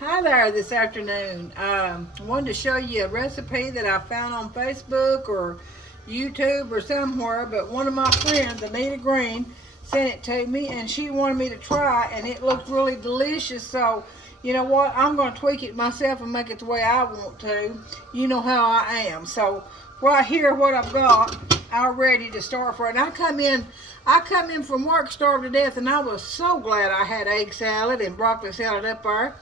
Hi there this afternoon. I wanted to show you a recipe that I found on Facebook or YouTube or somewhere, but one of my friends, Anita Green, sent it to me and she wanted me to try and it looked really delicious. So, you know what? I'm going to tweak it myself and make it the way I want to. You know how I am. So, right here, what I've got, all ready to start for it. And I come in from work starved to death, and I was so glad I had egg salad and broccoli salad up there.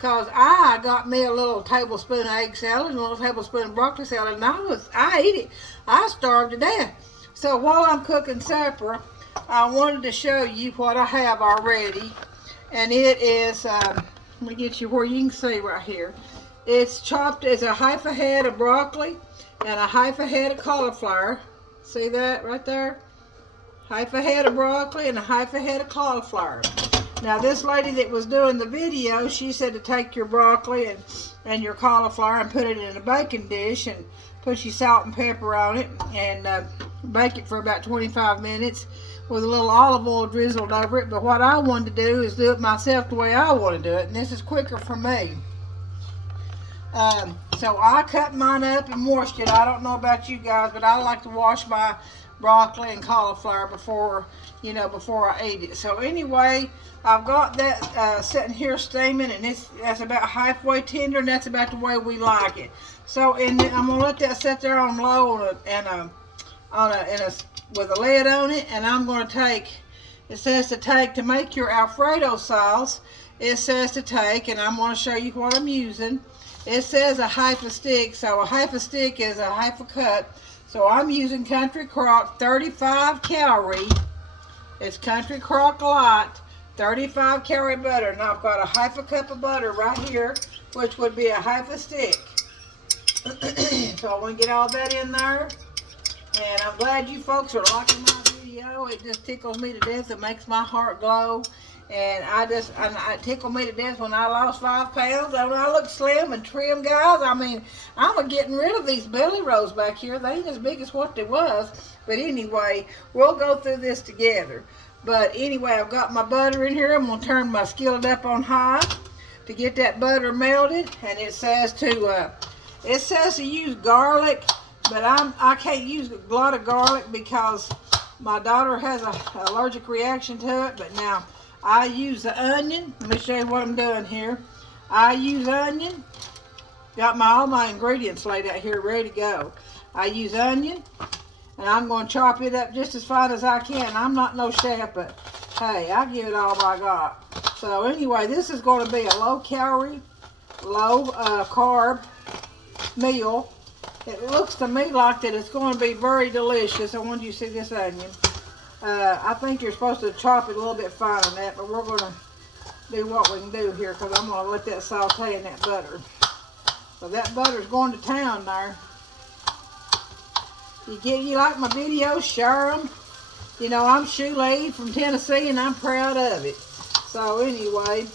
Cause I got me a little tablespoon of egg salad and a little tablespoon of broccoli salad, and I ate it. I starved to death. So while I'm cooking supper, I wanted to show you what I have already, and it is. Let me get you where you can see right here. It's chopped as a half a head of broccoli and a half a head of cauliflower. See that right there? Half a head of broccoli and a half a head of cauliflower. Now this lady that was doing the video, she said to take your broccoli and your cauliflower and put it in a baking dish and put your salt and pepper on it and bake it for about 25 minutes with a little olive oil drizzled over it. But what I wanted to do is do it myself the way I want to do it, and this is quicker for me. So I cut mine up and washed it. I don't know about you guys, but I like to wash my broccoli and cauliflower before I eat it. So anyway, I've got that sitting here steaming, and that's about halfway tender, and that's about the way we like it. So I'm gonna let that sit there on low with a lid on it, and I'm gonna take. It says to make your Alfredo sauce. It says to take, and I'm gonna show you what I'm using. It says a half a stick, so a half a stick is a half a cup. So I'm using Country Crock 35 calorie. It's Country Crock Light, 35 calorie butter. And I've got a half a cup of butter right here, which would be a half a stick. So I want to get all that in there. And I'm glad you folks are liking my video. It just tickles me to death. It makes my heart glow. And it tickled me to death when I lost 5 pounds. And I look slim and trim, guys. I mean, I'm getting rid of these belly rolls back here. They ain't as big as what they was. But anyway, we'll go through this together. But anyway, I've got my butter in here. I'm going to turn my skillet up on high to get that butter melted. And it says to use garlic. But I can't use a lot of garlic because my daughter has an allergic reaction to it. But now, I use the onion. Let me show you what I'm doing here. I use onion. Got all my ingredients laid out here ready to go. I use onion, and I'm going to chop it up just as fine as I can. I'm not no chef, but hey, I give it all I got. So anyway, this is going to be a low calorie, low carb meal. It looks to me like that it's going to be very delicious. I want you to see this onion. I think you're supposed to chop it a little bit finer than that, but we're going to do what we can do here because I'm going to let that saute in that butter. So that butter's going to town there. You like my videos, share them. You know, I'm Sheila from Tennessee, and I'm proud of it. So anyway,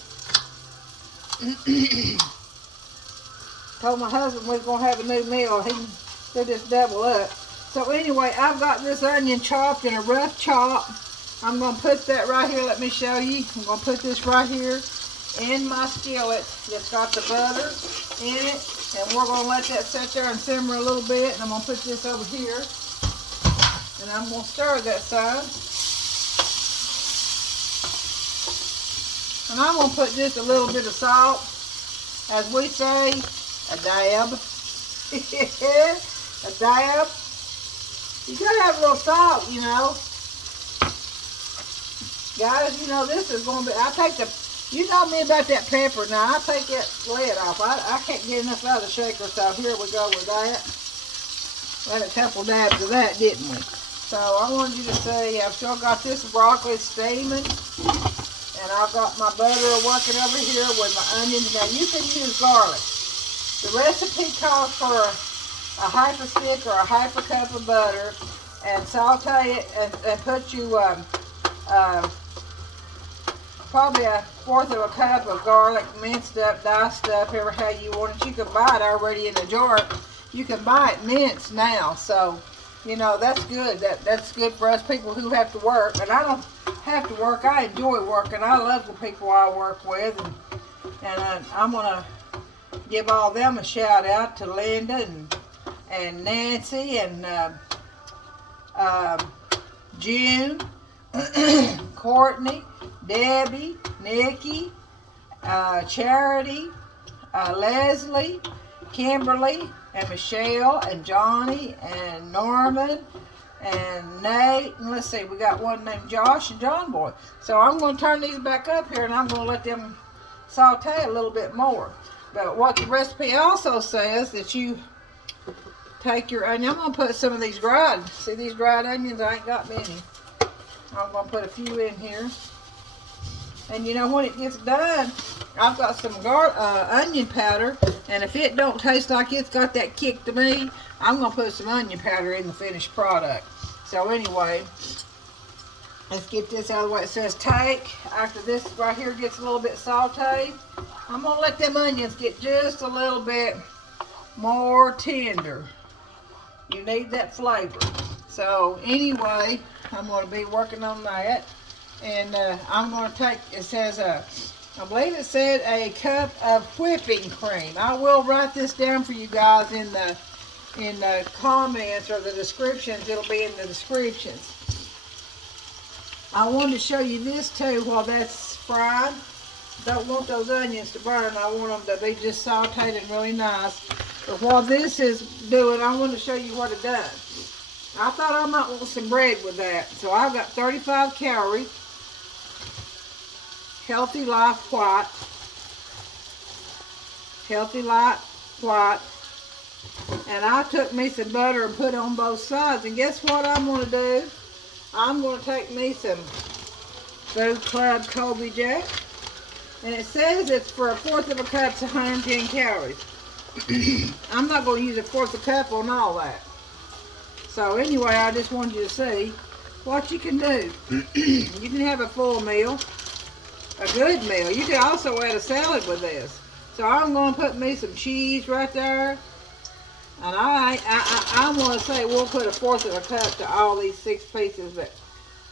told my husband we was going to have a new meal. He'll just double up. So anyway, I've got this onion chopped in a rough chop. I'm going to put that right here. Let me show you. I'm going to put this right here in my skillet that's got the butter in it. And we're going to let that sit there and simmer a little bit. And I'm going to put this over here. And I'm going to stir that side. And I'm going to put just a little bit of salt. As we say, a dab. A dab. You gotta have a little salt, you know. Guys, you know, this is going to be, you know me about that pepper. Now, I take that lid off. I can't get enough out of the shaker, so here we go with that. Had a couple dabs of that, didn't we? So, I wanted you to see, I've still got this broccoli steaming. And I've got my butter working over here with my onions. Now, you can use garlic. The recipe calls for a half a stick or a half a cup of butter, and saute it and put you probably a fourth of a cup of garlic, minced up, diced up, however how you want it. You can buy it already in a jar. You can buy it minced now, so you know that's good. That's good for us people who have to work. And I don't have to work. I enjoy working. I love the people I work with, and And I'm going to give all them a shout out to Linda and Nancy and June, Courtney, Debbie, Nikki, Charity, Leslie, Kimberly, and Michelle, and Johnny, and Norman, and Nate, and let's see, we got one named Josh and John Boy. So I'm going to turn these back up here, and I'm going to let them saute a little bit more. But what the recipe also says, that you take your onion. I'm going to put some of these dried, see these dried onions? I ain't got many. I'm going to put a few in here. And you know, when it gets done, I've got some onion powder, and if it don't taste like it's got that kick to me, I'm going to put some onion powder in the finished product. So anyway, let's get this out of the way. It says take. After this right here gets a little bit sauteed, I'm going to let them onions get just a little bit more tender. You need that flavor. So anyway, I'm going to be working on that. And I'm going to take, it says, I believe it said a cup of whipping cream. I will write this down for you guys in the comments or the descriptions. It'll be in the descriptions. I wanted to show you this too while that's fried. Don't want those onions to burn. I want them to be just sauteed and really nice. But while this is doing, I want to show you what it does. I thought I might want some bread with that. So I've got 35 calories. Healthy Life White. Healthy Life White. And I took me some butter and put it on both sides. And guess what I'm going to do? I'm going to take me some Food Club Colby Jack. And it says it's for 1/4 of a cup, it's 110 calories. I'm not going to use 1/4 a cup on all that. So anyway, I just wanted you to see what you can do. You can have a full meal, a good meal. You can also add a salad with this. So I'm going to put me some cheese right there. And I'm going to say we'll put 1/4 of a cup to all these 6 pieces. But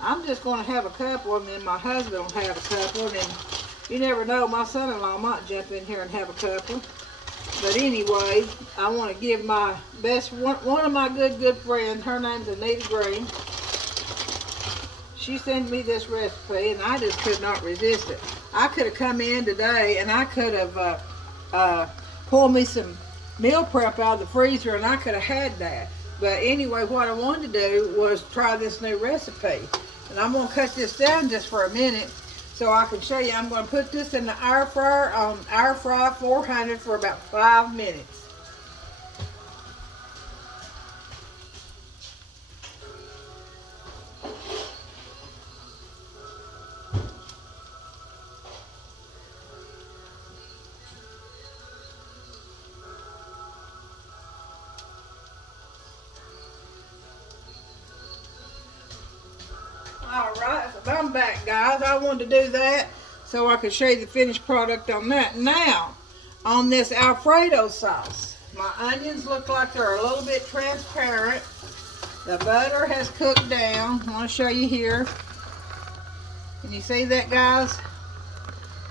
I'm just going to have a couple, and then my husband will have a couple. And then you never know, my son-in-law might jump in here and have a couple. But anyway, I want to give my best, one of my good friends, her name's Anita Green. She sent me this recipe, and I just could not resist it. I could have come in today, and I could have pulled me some meal prep out of the freezer, and I could have had that. But anyway, what I wanted to do was try this new recipe. And I'm going to cut this down just for a minute so I can show you. I'm going to put this in the air fryer on air fry 400 for about 5 minutes. Alright, so I'm back, guys. I wanted to do that so I could show you the finished product on that. Now, on this Alfredo sauce, my onions look like they're a little bit transparent. The butter has cooked down. I want to show you here. Can you see that, guys?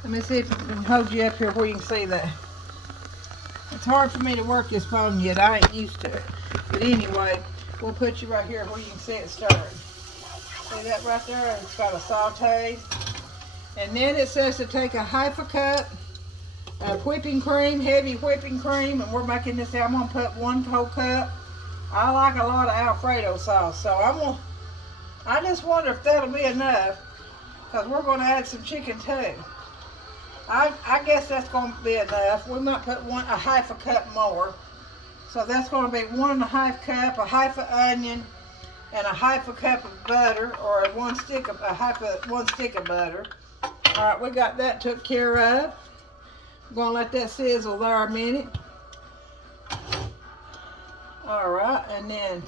Let me see if I can hold you up here where you can see that. It's hard for me to work this phone yet. I ain't used to it. But anyway, we'll put you right here where you can see it stirring. See that right there? It's got a saute. And then it says to take a 1/2 cup of whipping cream, heavy whipping cream, and we're making this. I'm gonna put 1 whole cup. I like a lot of Alfredo sauce, so I just wonder if that'll be enough, because we're gonna add some chicken too. I guess that's gonna be enough. We might put 1/2 cup more. So that's gonna be 1 1/2 cup, 1/2 onion, and 1/2 cup of butter, or 1 stick of 1 stick of butter. All right, we got that took care of. I'm gonna let that sizzle there a minute. All right, and then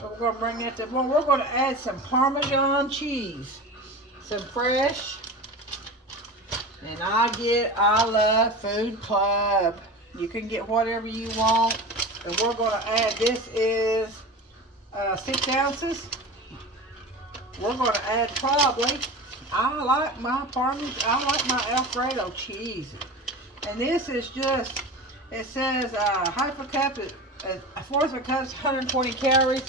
we're gonna bring that to. We're gonna add some Parmesan cheese, some fresh. And I love Food Club. You can get whatever you want. And we're gonna add. This is 6 ounces. We're going to add probably, I like my Alfredo cheese. And this is just, it says half a cup, a fourth of a cup is 120 calories.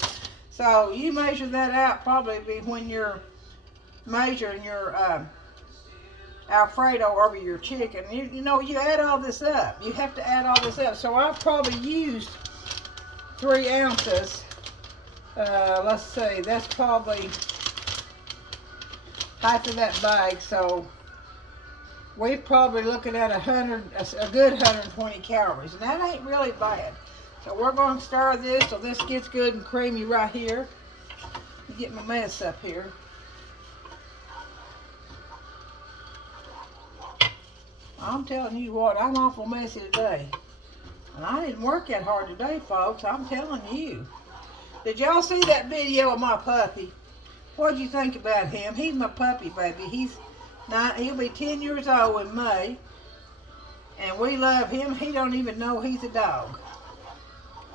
So you measure that out probably when you're measuring your Alfredo over your chicken. You know, you add all this up. You have to add all this up. So I've probably used 3 ounces. Let's see, that's probably half of that bag. So we're probably looking at a good 120 calories, and that ain't really bad. So we're going to stir this so this gets good and creamy right here. Get my mess up here. I'm telling you what, I'm awful messy today. And I didn't work that hard today, folks. I'm telling you. Did y'all see that video of my puppy? What did you think about him? He's my puppy, baby. He'll be 10 years old in May. And we love him. He don't even know he's a dog.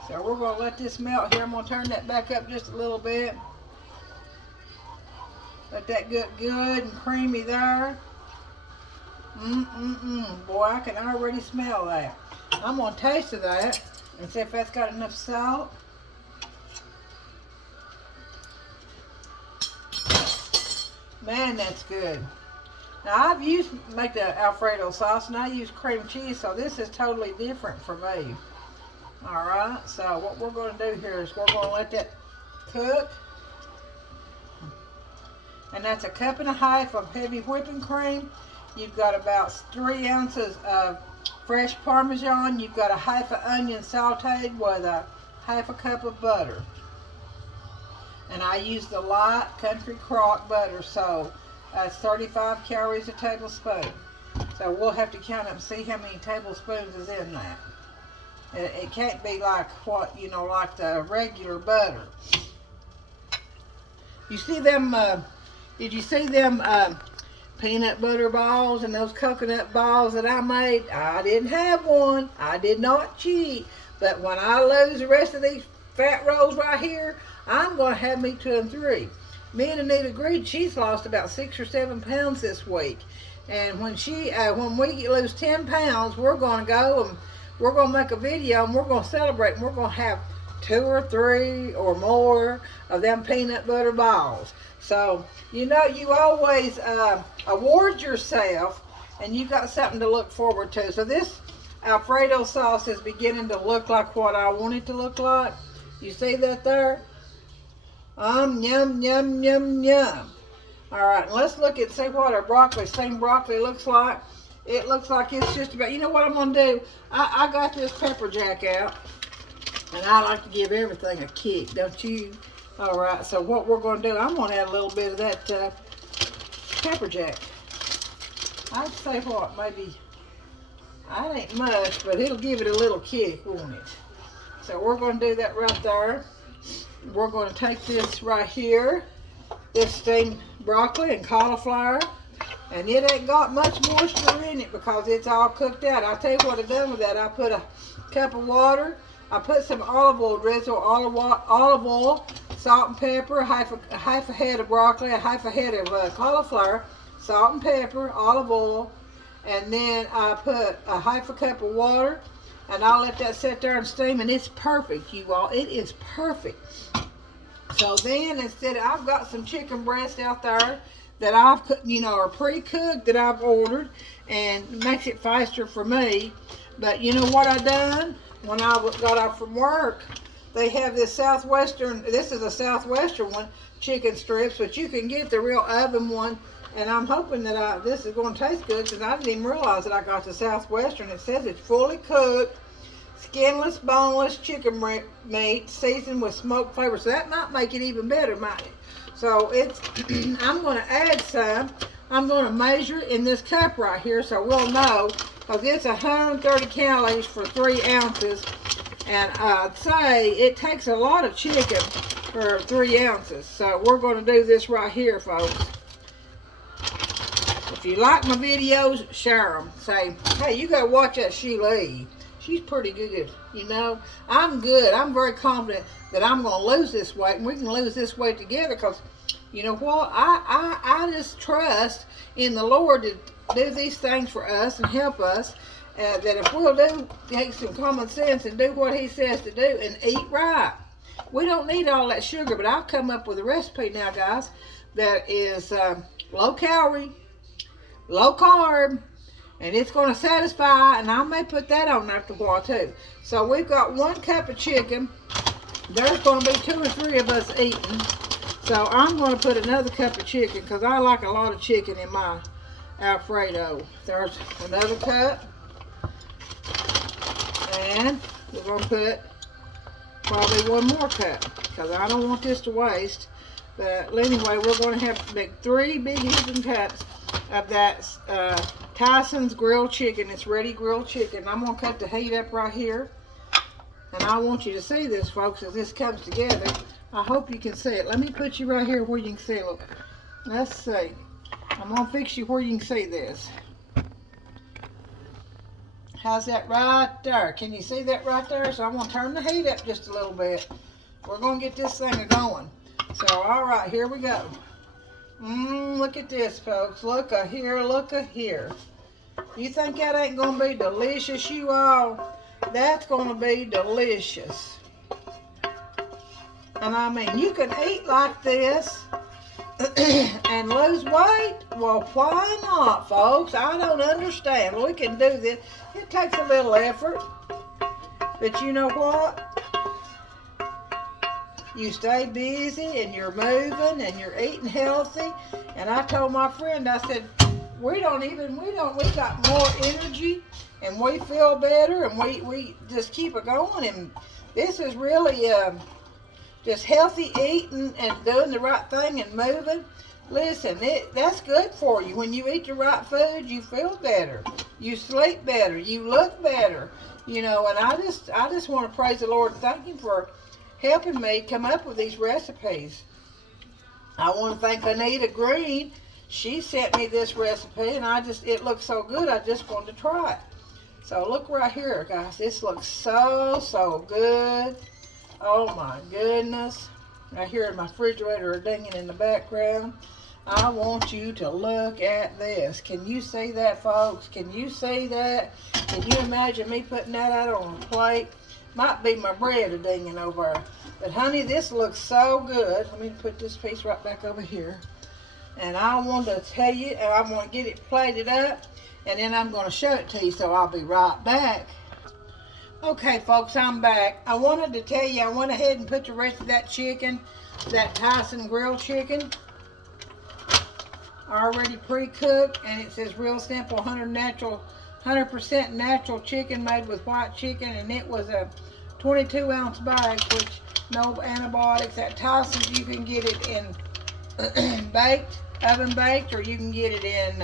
So we're going to let this melt here. I'm going to turn that back up just a little bit. Let that get good and creamy there. Boy, I can already smell that. I'm going to taste of that and see if that's got enough salt. Man, that's good. Now, I've make the Alfredo sauce, and I use cream cheese, so this is totally different for me. Alright, so what we're going to do here is we're going to let that cook. And that's a cup and a half of heavy whipping cream. You've got about 3 ounces of fresh Parmesan. You've got a half an onion sauteed with a half a cup of butter. And I use the light country crock butter, so it's 35 calories a tablespoon. So we'll have to count up and see how many tablespoons is in that. It can't be like what, you know, like the regular butter. You see them, did you see them peanut butter balls and those coconut balls that I made? I didn't have one. I did not cheat. But when I lose the rest of these fat rolls right here, I'm going to have me 2 and 3. Me and Anita agreed she's lost about 6 or 7 pounds this week. And when we lose 10 pounds, we're going to go and we're going to make a video and we're going to celebrate, and we're going to have 2 or 3 or more of them peanut butter balls. So, you know, you always award yourself, and you got something to look forward to. So this Alfredo sauce is beginning to look like what I want it to look like. You see that there? Yum, yum, yum, yum. All right, let's look and see what our steamed broccoli looks like. It looks like it's just about, you know what I'm going to do? I got this pepper jack out, and I like to give everything a kick, don't you? All right, so what we're going to do, I'm going to add a little bit of that pepper jack. I'd say what, maybe, I ain't much, but it'll give it a little kick, won't it? So we're going to do that right there. We're going to take this right here, this steamed broccoli and cauliflower, and it ain't got much moisture in it because it's all cooked out. I'll tell you what I've done with that. I put a cup of water, I put some olive oil drizzle, olive oil, salt and pepper, half a head of broccoli, a half a head of cauliflower, salt and pepper, olive oil, and then I put a half a cup of water, and I'll let that sit there and steam, and it's perfect, you all. It is perfect. So then I've got some chicken breast out there that I've, you know, are pre-cooked that I've ordered, and makes it faster for me. But you know what I done? When I got off from work, they have this this is a Southwestern one, chicken strips, but you can get the real oven one, and I'm hoping that this is going to taste good, because I didn't even realize that I got the Southwestern. It says it's fully cooked, skinless, boneless chicken meat, seasoned with smoked flavor. So that might make it even better, might it? So it's, I'm going to add some. I'm going to measure it in this cup right here so we'll know, because it's 130 calories for 3 ounces. And I'd say it takes a lot of chicken for 3 ounces. So we're going to do this right here, folks. If you like my videos, share them. Say, hey, you got to watch that Sheila. She's pretty good, you know. I'm good. I'm very confident that I'm going to lose this weight, and we can lose this weight together, because, you know what, I just trust in the Lord to do these things for us and help us. that if we'll take some common sense and do what he says to do and eat right, we don't need all that sugar. But I've come up with a recipe now, guys, that is low calorie, low carb, and it's going to satisfy, and I may put that on after a while too. So we've got 1 cup of chicken. There's going to be 2 or 3 of us eating. So I'm going to put another cup of chicken because I like a lot of chicken in my Alfredo. There's another cup. And we're going to put probably 1 more cup because I don't want this to waste. But anyway, we're going to have make 3 big heaping cups of that Tyson's grilled chicken. It's ready grilled chicken. I'm going to cut the heat up right here. And I want you to see this, folks, as this comes together. I hope you can see it. Let me put you right here where you can see it. Look. Let's see. I'm going to fix you where you can see this. How's that right there? Can you see that right there? So I'm going to turn the heat up just a little bit. We're going to get this thing going. So, all right, here we go. Look at this, folks. Look here, look here. You think that ain't going to be delicious, you all? That's going to be delicious. And I mean, you can eat like this and lose weight. Well, why not, folks? I don't understand. We can do this. It takes a little effort. But you know what? You stay busy and you're moving and you're eating healthy. And I told my friend, I said, we got more energy and we feel better and we just keep it going. And this is really just healthy eating and doing the right thing and moving. Listen, that's good for you. When you eat the right food, you feel better. You sleep better. You look better. You know, and I just want to praise the Lord and thank Him for helping me come up with these recipes. I want to thank Anita Green. She sent me this recipe, and it looks so good, I just wanted to try it. So look right here, guys. This looks so good. Oh my goodness. Right here in my refrigerator are dinging in the background. I want you to look at this. Can you see that, folks? Can you see that? Can you imagine me putting that out on a plate? Might be my bread a dinging over there. But honey, this looks so good. Let me put this piece right back over here. And I want to tell you, and I'm going to get it plated up, and then I'm going to show it to you, so I'll be right back. Okay, folks, I'm back. I wanted to tell you, I went ahead and put the rest of that chicken, that Tyson grilled chicken, already pre-cooked, and it says real simple, 100% natural chicken made with white chicken, and it was a 22-ounce bag, which no antibiotics. At Tyson's, you can get it in oven baked, or you can get it in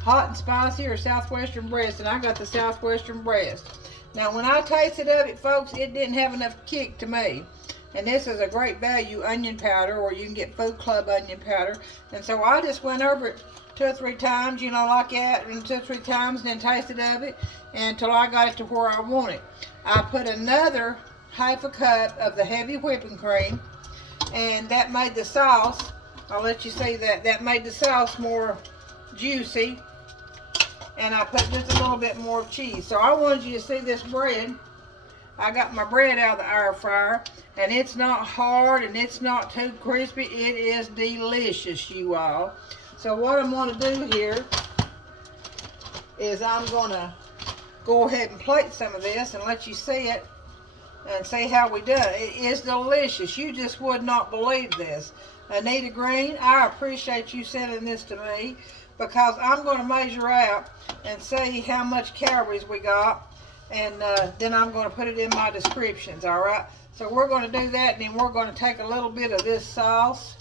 hot and spicy or southwestern breast, and I got the southwestern breast. Now, when I tasted of it, folks, it didn't have enough kick to me. And this is a great value onion powder, or you can get Food Club onion powder. And so I just went over it 2 or 3 times, you know, like that, and 2 or 3 times, and then tasted of it until I got it to where I want it. I put another half a cup of the heavy whipping cream, and that made the sauce, I'll let you see that made the sauce more juicy. And I put just a little bit more cheese. So I wanted you to see this bread. I got my bread out of the air fryer, and it's not hard and it's not too crispy. It is delicious, you all. So what I'm going to do here is I'm going to go ahead and plate some of this and let you see it and see how we do it. It is delicious. You just would not believe this. Anita Green, I appreciate you sending this to me, because I'm going to measure out and see how much calories we got, and then I'm going to put it in my descriptions, all right? So we're going to do that, and then we're going to take a little bit of this sauce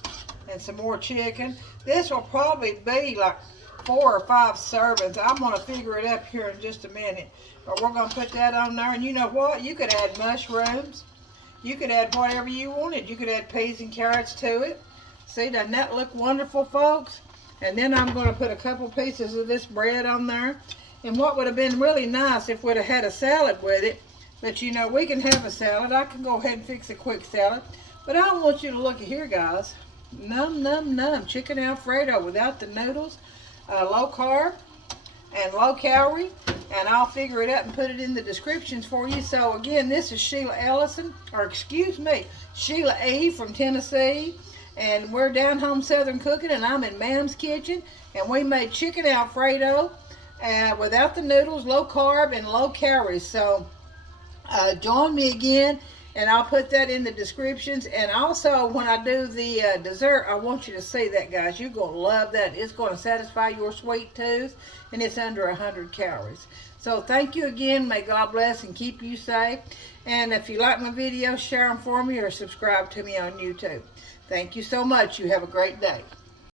and some more chicken. This will probably be like 4 or 5 servings. I'm going to figure it up here in just a minute. But we're going to put that on there, and you know what? You could add mushrooms. You could add whatever you wanted. You could add peas and carrots to it. See, doesn't that look wonderful, folks? And then I'm going to put a couple pieces of this bread on there. And what would have been really nice if we'd have had a salad with it. But you know, we can have a salad. I can go ahead and fix a quick salad. But I want you to look at here, guys. Num. Chicken Alfredo without the noodles. Low carb. and low calorie, and I'll figure it up and put it in the descriptions for you. So again, this is Sheila Sheila E. from Tennessee, and we're down home Southern cooking, and I'm in Mams kitchen, and we made chicken Alfredo without the noodles, low carb and low calories. So join me again, and I'll put that in the descriptions. And also, when I do the dessert, I want you to see that, guys. You're going to love that. It's going to satisfy your sweet tooth, and it's under 100 calories. So thank you again. May God bless and keep you safe. And if you like my videos, share them for me or subscribe to me on YouTube. Thank you so much. You have a great day.